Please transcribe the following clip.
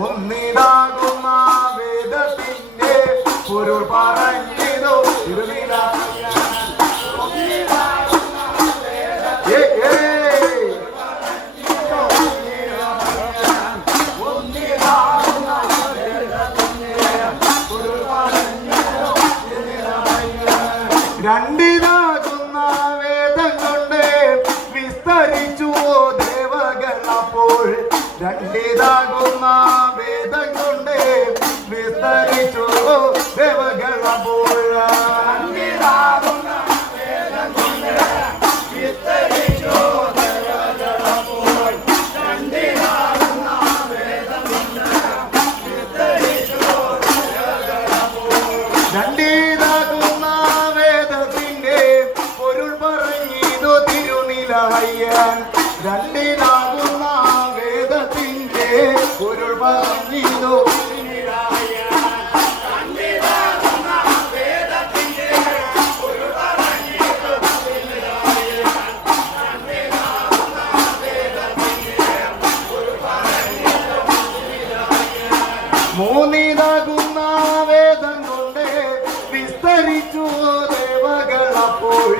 ഒന്നിതാകുന്ന വേദത്തിന്റെ പൊരുൾ പറഞ്ഞിതോ രണ്ടിതാകുന്ന വേദം കൊണ്ട് വിസ്തരിച്ചു ദേവഗണപ്പോൾ രണ്ടിതാകുന്ന വേദം കൊണ്ട് വിസ്തരിച്ചു ദേവഗണപ്പോൾ രണ്ടിതാകുന്ന വേദത്തിന്റെ പൊരുൾ പറഞ്ഞിതു തിരുനിലയൻ രണ്ടിതാകുന്ന വേദത്തിന്റെ പൊരുൾ പറഞ്ഞിതു മൂന്നിതാകുന്ന വേദം കൊണ്ട് വിസ്തരിച്ചു ദേവകളപ്പോൾ